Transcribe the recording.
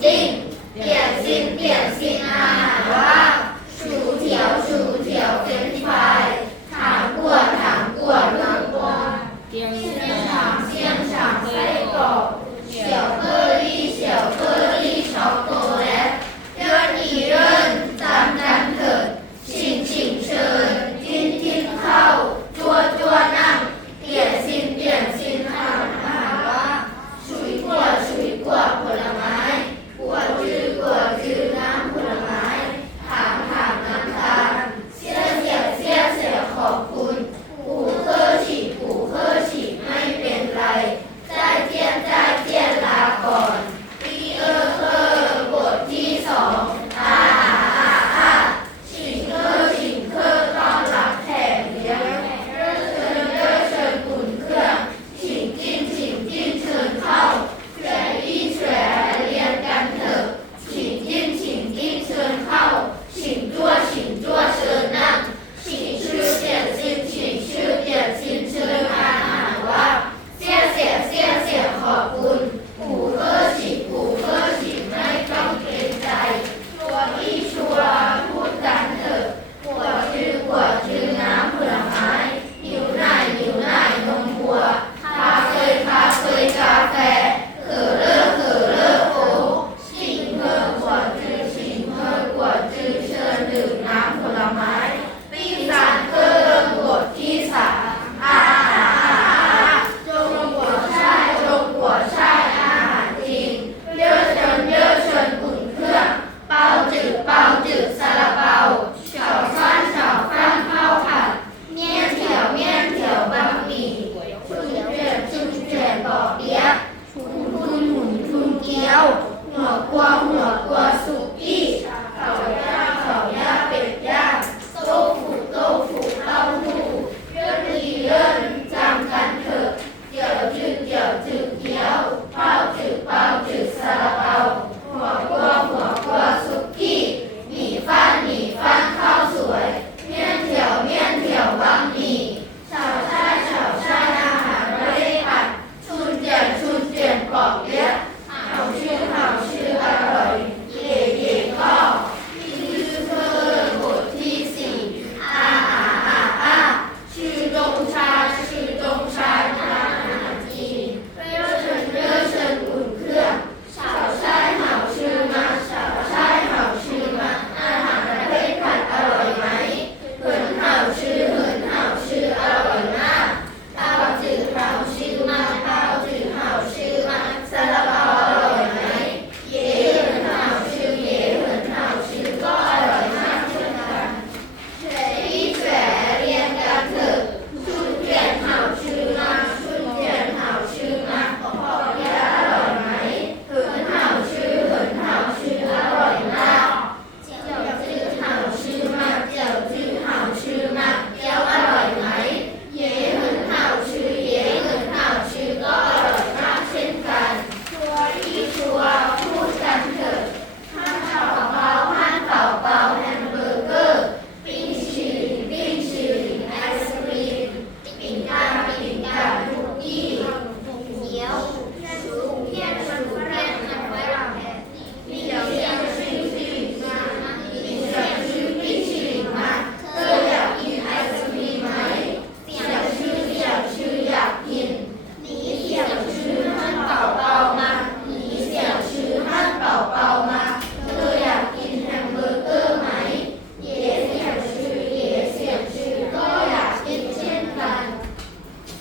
จ点心点心啊。